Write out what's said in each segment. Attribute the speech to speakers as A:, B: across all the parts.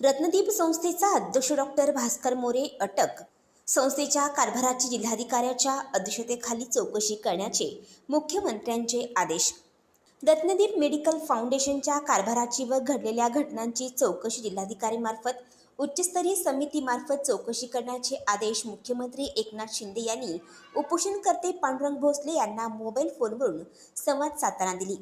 A: रत्नदीप संस्थेचा अध्यक्ष डॉक्टर भास्कर मोरे अटक. संस्थेच्या कारभाराची जिल्हाधिकाऱ्याच्या अध्यक्षतेखाली चौकशी करण्याचे मुख्यमंत्र्यांचे आदेश. रत्नदीप मेडिकल फाउंडेशनच्या कारभाराची व घडलेल्या घटनांची चौकशी जिल्हाधिकारीमार्फत उच्चस्तरीय समितीमार्फत चौकशी करण्याचे आदेश मुख्यमंत्री एकनाथ शिंदे यांनी उपोषणकर्ते पांडुरंग भोसले यांना मोबाईल फोनवरून संवाद साधताना दिली.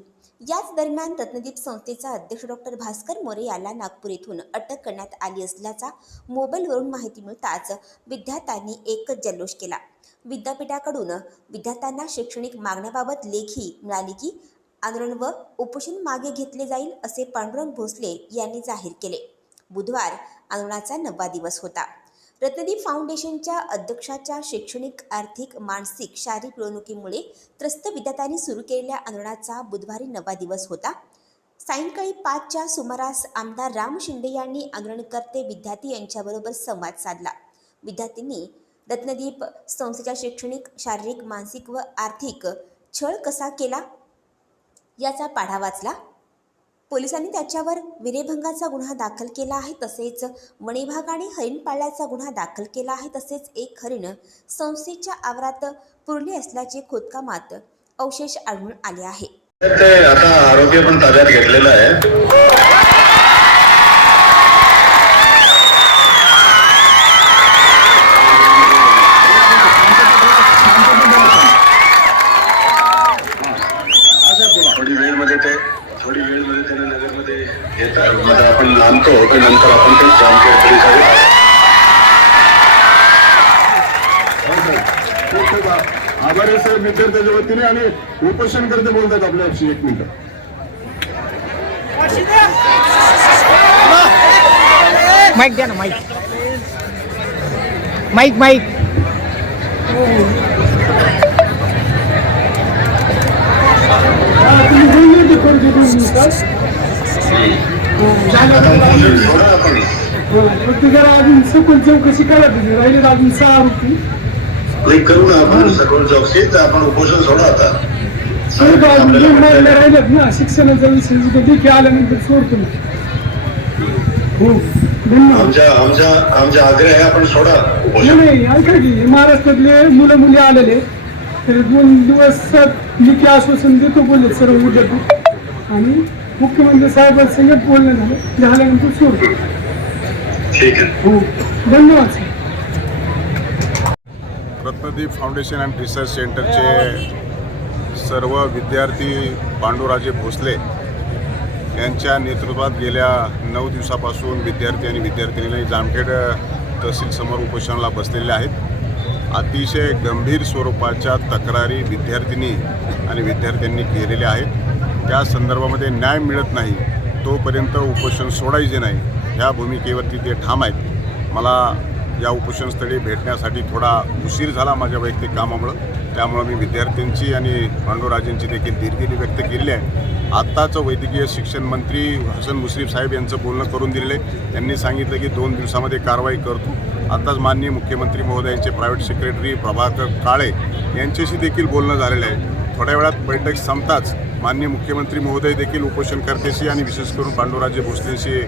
A: याच दरम्यान रत्नदीप संस्थेचा अध्यक्ष डॉक्टर भास्कर मोरे याला नागपूर येथून अटक करण्यात आली असल्याचा मोबाईलवरून माहिती मिळताच विद्यार्थ्यांनी एकच जल्लोष केला. विद्यापीठाकडून विद्यार्थ्यांना शैक्षणिक मागण्याबाबत लेखी मिळाली की आंदोलन व उपोषण मागे घेतले जाईल असे पांडुरंग भोसले यांनी जाहीर केले. बुधवार आंदोलनाचा नववा दिवस होता. रत्नदीप फाउंडेशनच्या अध्यक्षाच्या शैक्षणिक आर्थिक मानसिक शारीरिक पिळवणुकीमुळे त्रस्त विद्यार्थ्यांनी सुरू केलेल्या आंदोलनाचा बुधवारी नववा दिवस होता. सायंकाळी पाचच्या सुमारास आमदार राम शिंदे यांनी आंदोलनकर्ते विद्यार्थी यांच्याबरोबर संवाद साधला. विद्यार्थ्यांनी रत्नदीप संस्थेच्या शैक्षणिक शारीरिक मानसिक व आर्थिक छळ कसा केला याचा पाढा वाचला. पोलिसांनी त्याच्यावर विनयभंगाचा गुन्हा दाखल केला आहे. तसेच वणीभाग आणि हरिण पाळल्याचा गुन्हा दाखल केला आहे. तसेच एक हरिण संस्थेच्या आवारात पुरली असल्याचे खोदकामात अवशेष आढळून आले आहे.
B: आता आरोपी पण ताब्यात घेतलेला आहे.
C: विद्यार्थ्याच्या वतीने आणि उपोषण करते बोलतात आपल्याशी. एक मिनिट.
D: माईक द्या ना माईक. Mic mic.
B: थोडं आपण
E: प्रत्येकाला अजून सखोल चौकशी करा तुझी राहिले अजून सहा आरोपी
B: करू ना आपण सगळं चौकशीत आपण उपोषण सोडा आता.
E: राहिलेत ना शिक्षणाचा विषय आल्यानंतर सोडतो हो
B: आमच्या आमच्या आमच्या आग्रह आहे आपण सोडा
E: नाही नाही ऐका की महाराष्ट्रातले मुलं मुली आलेले तर दोन दिवस लिखी आश्वासन देतो बोलले सर्व विद्यार्थी. आणि मुख्यमंत्री साहेबांसंग बोलणं झालं झाल्यानंतर सोडतो.
B: ठीक आहे.
E: हो धन्यवाद
C: प्रदीप फाउंडेशन अँड रिसर्च सेंटरचे सर्व विद्यार्थी पांडुराजे भोसले यांच्या नेतृत्वात गेल्या नऊ दिवसापासून विद्यार्थी आणि विद्यार्थिनी जामखेड तहसीलसमोर उपोषणाला बसलेले आहेत. अतिशय गंभीर स्वरूपाच्या तक्रारी विद्यार्थिनी आणि विद्यार्थ्यांनी केलेल्या आहेत. त्या संदर्भामध्ये न्याय मिळत नाही तोपर्यंत उपोषण सोडायचे नाही. ह्या भूमिकेवरती ते ठाम आहेत. मला या उपोषणस्थळी भेटण्यासाठी थोडा उशीर झाला माझ्या वैयक्तिक कामामुळं. त्यामुळं मी विद्यार्थ्यांची आणि पांडुराजेंची देखील दिलगिरी व्यक्त केली आहे. आत्ताचं वैद्यकीय शिक्षण मंत्री हसन मुश्रीफ साहेब यांचं बोलणं करून दिलेलं आहे. त्यांनी सांगितलं की दोन दिवसामध्ये कारवाई करतो. आत्ताच माननीय मुख्यमंत्री महोदयांचे प्रायव्हेट सेक्रेटरी प्रभाकर काळे यांच्याशी देखील बोलणं झालेलं आहे. थोड्या वेळात बैठक संपताच माननीय मुख्यमंत्री महोदय देखील उपोषणकर्त्याशी आणि विशेष करून पांडुराजे भोसलेशी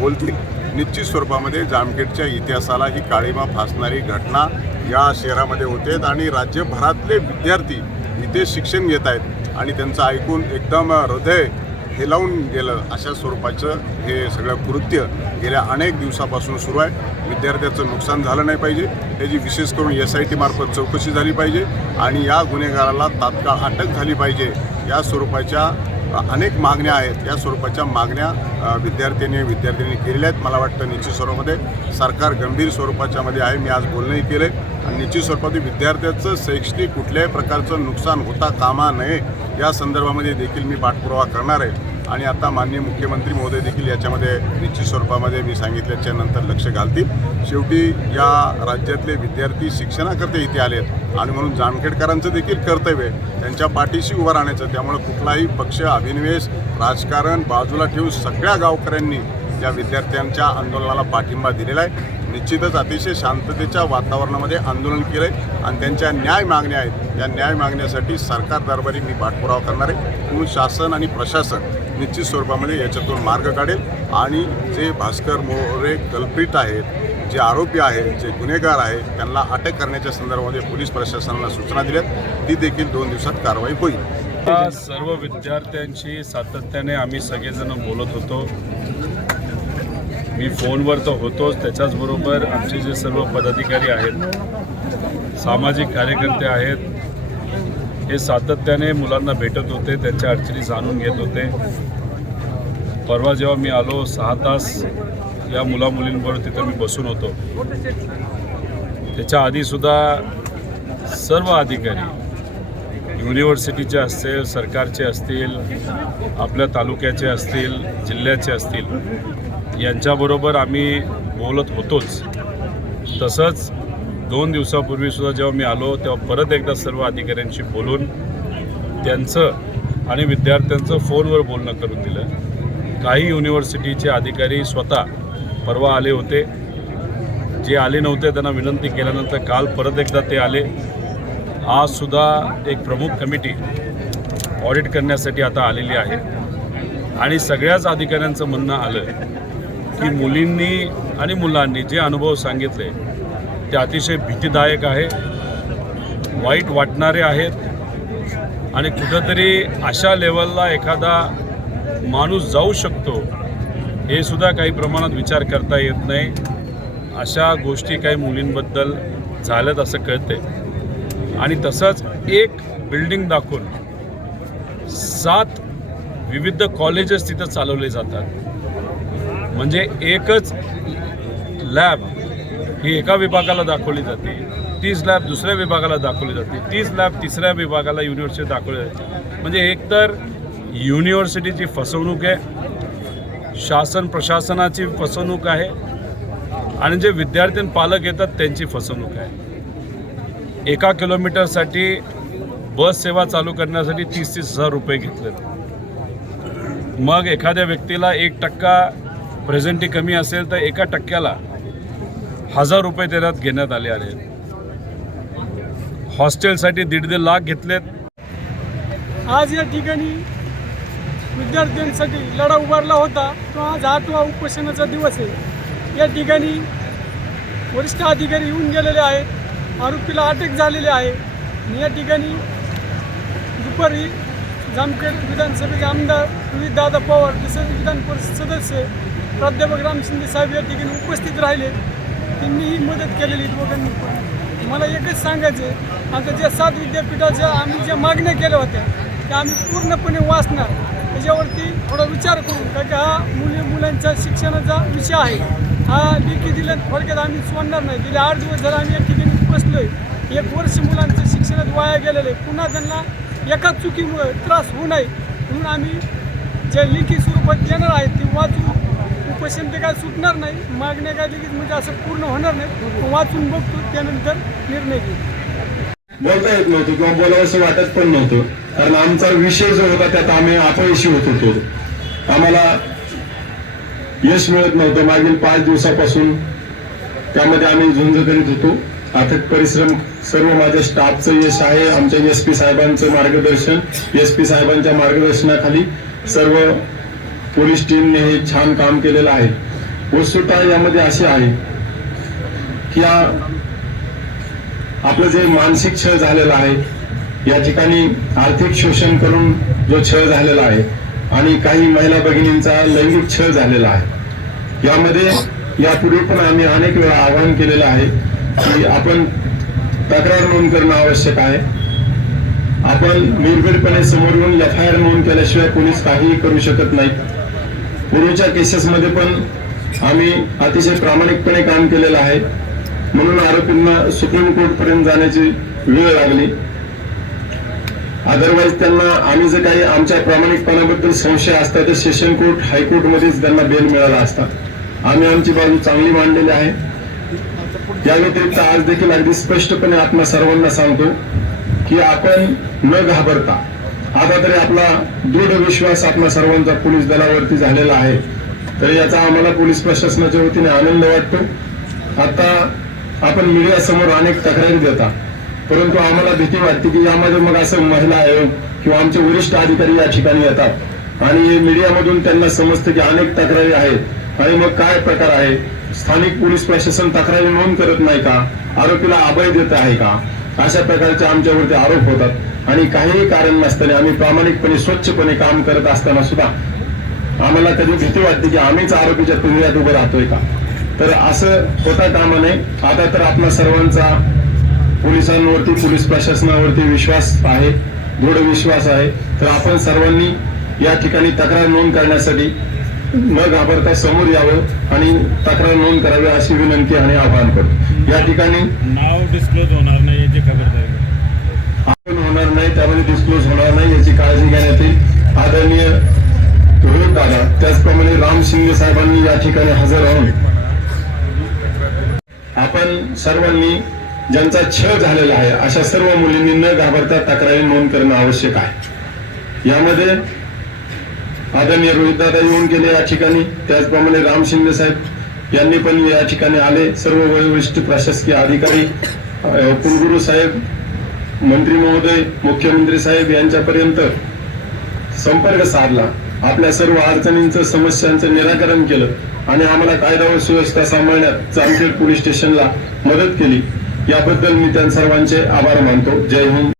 C: बोलतील. निश्चित स्वरूपामध्ये जामखेडच्या इतिहासाला ही काळीमा फासणारी घटना या शहरामध्ये होते आणि राज्यभरातले विद्यार्थी इथे शिक्षण घेत आहेत आणि त्यांचं ऐकून एकदम हृदय हेलावून गेलं अशा स्वरूपाचं हे सगळं कृत्य गेल्या अनेक दिवसापासून सुरू आहे. विद्यार्थ्याचं नुकसान झालं नाही पाहिजे. त्याची विशेष करून एस आय टीमार्फत चौकशी झाली पाहिजे आणि या गुन्हेगाराला तात्काळ अटक झाली पाहिजे या स्वरूपाच्या अनेक मागण्या आहेत. या स्वरूपाच्या मागण्या विद्यार्थ्यांनी विद्यार्थ्यांनी केलेल्या आहेत. मला वाटतं निश्चित स्वरूपामध्ये सरकार गंभीर स्वरूपाच्यामध्ये आहे. मी आज बोलणंही केलं आहे आणि निश्चित स्वरूपात विद्यार्थ्याचं शैक्षणिक कुठल्याही प्रकारचं नुकसान होता कामा नये या संदर्भामध्ये देखील मी पाठपुरावा करणार आहे. आणि आता माननीय मुख्यमंत्री महोदय देखील याच्यामध्ये निश्चित स्वरूपामध्ये मी सांगितल्याच्या नंतर लक्ष घालतील. शेवटी या राज्यातले विद्यार्थी शिक्षणाकरता इथे आले आहेत आणि म्हणून जामखेडकरांचं देखील कर्तव्य आहे. त्यांच्या पाठीशी उभं राहण्याचं. त्यामुळं कुठलाही पक्ष अभिनिवेश राजकारण बाजूला ठेवून सगळ्या गावकऱ्यांनी या विद्यार्थ्यांच्या आंदोलनाला पाठिंबा दिलेला आहे. निश्चितच अतिशय शांततेच्या वातावरणामध्ये आंदोलन केलं आहे आणि त्यांच्या न्याय मागण्या आहेत. या न्याय मागण्यासाठी सरकार दरबारी मी पाठपुरावा करणार आहे. म्हणून शासन आणि प्रशासन निश्चित स्वरूपामध्ये याच्यातून मार्ग काढेल. आणि जे भास्कर मोरे कल्पित आहेत जे आरोपी आहेत जे गुन्हेगार आहेत त्यांना अटक करण्याच्या संदर्भामध्ये पोलीस प्रशासनाला सूचना दिल्यात. ती देखील दोन दिवसात कारवाई होईल.
F: सर्व विद्यार्थ्यांशी सातत्याने आम्ही सगळेजण बोलत होतो. मी फोनवर तर होतोच त्याच्याचबरोबर आमचे जे सर्व पदाधिकारी आहेत सामाजिक कार्यकर्ते आहेत हे सातत्याने मुलांना भेटत होते त्यांच्या अडचणी जाणून घेत होते. परवा जेव्हा मी आलो सहा तास या मुलामुलींबरोबर तिथं मी बसून होतो. त्याच्या आधीसुद्धा सर्व अधिकारी युनिव्हर्सिटीचे असतील सरकारचे असतील आपल्या तालुक्याचे असतील जिल्ह्याचे असतील यांच्याबरोबर आम्ही बोलत होतोच. तसंच दोन दिवसापूर्वीसुद्धा जेव्हा मी आलो तेव्हा परत एकदा सर्व अधिकाऱ्यांशी बोलून त्यांचं आणि विद्यार्थ्यांचं फोनवर बोलणं करून दिलं. काही युनिव्हर्सिटीचे अधिकारी स्वतः परवा आले होते. जे आले नव्हते त्यांना विनंती केल्यानंतर काल परत एकदा ते आले. आजसुद्धा एक प्रमुख कमिटी ऑडिट करण्यासाठी आता आलेली आहे. आणि सगळ्याच अधिकाऱ्यांचं म्हणणं आलं की मुलींनी आणि मुलांनी जे अनुभव सांगितले ते अतिशय भीतीदायक आहे. वाईट वाटणारे आहेत. आणि कुठंतरी अशा लेवलला एखादा माणूस जाऊ शकतो हे सुद्धा काही प्रमाणात विचार करता येत नाही. अशा गोष्टी काही मुलींबद्दल झाल्यात असं कळते आणि तसंच एक बिल्डिंग दाखवून सात विविध कॉलेजेस तिथं चालवले जातात. म्हणजे एकच लॅब ही एका विभागाला दाखवली जाते. तीच लॅब दुसऱ्या विभागाला दाखवली जाते. तीच लॅब तिसऱ्या विभागाला युनिव्हर्सिटी दाखवली जाते. म्हणजे एकतर युनिव्हर्सिटीची फसवणूक आहे शासन प्रशासनाची फसवणूक आहे आणि जे विद्यार्थी आणि पालक येतात त्यांची फसवणूक आहे. एका किलोमीटरसाठी बस सेवा चालू करण्यासाठी तीस तीस हजार रुपये घेतले. मग एखाद्या व्यक्तीला एक टक्का प्रेझेंटी कमी असेल तर एका टक्क्याला हजार रुपये त्याच्यात घेण्यात आले आहेत हॉस्टेलसाठी दीड दीड लाख घेतलेत.
E: आज या ठिकाणी विद्यार्थ्यांसाठी लढा उभारला होता. तो आज आठवा उपोषणाचा दिवस आहे. या ठिकाणी वरिष्ठ अधिकारी येऊन गेलेले आहेत. आरोपीला अटक झालेली आहे. आणि या ठिकाणी दुपारी जामखेड विधानसभेचे आमदार दादा पवार तसेच विधान परिषद सदस्य प्राध्यापक राम शिंदे साहेब या ठिकाणी उपस्थित राहिले. त्यांनीही मदत केलेली दोघांनी पण. मला एकच सांगायचं आहे आता ज्या सात विद्यापीठाच्या आम्ही ज्या मागण्या केल्या होत्या त्या आम्ही पूर्णपणे वाचणार. त्याच्यावरती थोडा विचार करू कारण की हा मुली मुलांच्या शिक्षणाचा विषय आहे. हा लेखी दिल्या थोडक्यात आम्ही सोडणार नाही. गेले आठ दिवस झाला आम्ही या ठिकाणी बसलोय. एक वर्ष मुलांचं शिक्षणात वाया गेलेलं आहे. पुन्हा त्यांना एका चुकीमुळे त्रास होऊ नये. म्हणून आम्ही ज्या लेखी स्वरूपात येणार आहेत ती वाचू. क्वेश्चन ते काय सुटणार नाही. मागण्या काय लगेच म्हणजे असं पूर्ण होणार नाही वाचून बघतो त्यानंतर निर्णय घेऊ
B: बोलता येत नव्हतं किंवा बोलावंसं वाटत पण नव्हतं. कारण आमचा विषय जो होता त्यात आम्ही अपयशी होत होतो. आम्हाला यश मिळत नव्हतं. मागील पाच दिवसापासून त्यामध्ये आम्ही झुंज करीत होतो. अथक परिश्रम सर्व माझ्या स्टाफचं यश आहे. आमच्या एस पी साहेबांचं मार्गदर्शन एस पी साहेबांच्या मार्गदर्शनाखाली सर्व पोलीस टीमने हे छान काम केलेलं आहे. वस्तुता यामध्ये अशी आहे की आपलं जे मानसिक छळ झालेला आहे या ठिकाणी आर्थिक शोषण करून जो छळ झालेला आहे आणि काही महिला भगिनींचा लैंगिक छळ झालेला आहे. यामध्ये यापूर्वी पण आम्ही अनेक वेळा आवाहन केलेलं आहे की आपण तक्रार नोंद करणं आवश्यक आहे. आपण निर्भीडपणे समोर येऊन एफ आय आर नोंद केल्याशिवाय कोणीच काहीही करू शकत नाही. पूर्वीच्या केसेसमध्ये पण आम्ही अतिशय प्रामाणिकपणे काम केलेलं आहे. म्हणून आरोपींना सुप्रीम कोर्ट पर्यंत जाण्याची वेळ लागली. अदरवाईज त्यांना आम्ही जर काही आमच्या प्रामाणिकपणाबद्दल संशय असता तर सेशन कोर्ट हायकोर्ट मध्येच त्यांना बेल मिळाला असता. आम्ही आमची बाजू चांगली मांडलेली आहे. या व्यतिरिक्त आज देखील अगदी स्पष्टपणे आत्मा सर्वांना सांगतो की आपण न घाबरता आता तरी आपला दृढ विश्वास आपला सर्वांचा पोलीस दलावरती झालेला आहे. तर याचा आम्हाला पोलीस प्रशासनाच्या वतीने आनंद वाटतो. आता आपण मीडिया समोर अनेक तक्रारी देता. परंतु आम्हाला भीती वाटते की यामध्ये मग असं महिला आयोग किंवा आमचे वरिष्ठ अधिकारी या ठिकाणी येतात. आणि मीडियामधून त्यांना समजतं की अनेक तक्रारी आहेत. आणि मग काय प्रकार आहे? स्थानिक पोलीस प्रशासन तक्रारी नोंद करत नाही का? आरोपीला अभय देत आहे का? अशा प्रकारचे आमच्यावरती आरोप होतात. आणि काहीही कारण नसताना आम्ही प्रामाणिकपणे स्वच्छपणे काम करत असताना सुद्धा आम्हाला कधी भीती वाटते की आम्हीच आरोपीच्या तुरुंगात उभं राहतोय का? तर असं होता कामा नये. आता तर आपला सर्वांचा पोलिसांवरती पोलीस प्रशासनावरती विश्वास आहे दृढ विश्वास आहे. तर आपण सर्वांनी या ठिकाणी तक्रार नोंद करण्यासाठी न घाबरता समोर यावं आणि तक्रार नोंद करावी अशी विनंती आणि आवाहन करतो. या ठिकाणी
G: नाव डिस्क्लोज होणार नाही याची खबरदारी
B: आपण होणार नाही त्यामध्ये डिस्क्लोज होणार नाही याची काळजी घेण्यात येईल आदरणीय आला त्याचप्रमाणे राम शिंदे साहेबांनी या ठिकाणी हजर राहून आपण सर्वांनी ज्यांचा छळ झालेला आहे अशा सर्व मुलींनी न घाबरता तक्रारी नोंद करणं आवश्यक आहे. यामध्ये आदरणीय रोहितदादा येऊन गेले या ठिकाणी त्याचप्रमाणे राम शिंदे साहेब यांनी पण या ठिकाणी आले. सर्व वरिष्ठ प्रशासकीय अधिकारी अ, कुलगुरू साहेब मंत्री महोदय मुख्यमंत्री साहेब यांच्यापर्यंत संपर्क साधला. आपल्या सर्व अडचणींचं समस्यांचं निराकरण केलं आणि आम्हाला कायदा व सुव्यवस्था सांभाळण्यात जामखेड पोलीस स्टेशनला मदत केली. याबद्दल मी त्या सर्वांचे आभार मानतो. जय हिंद.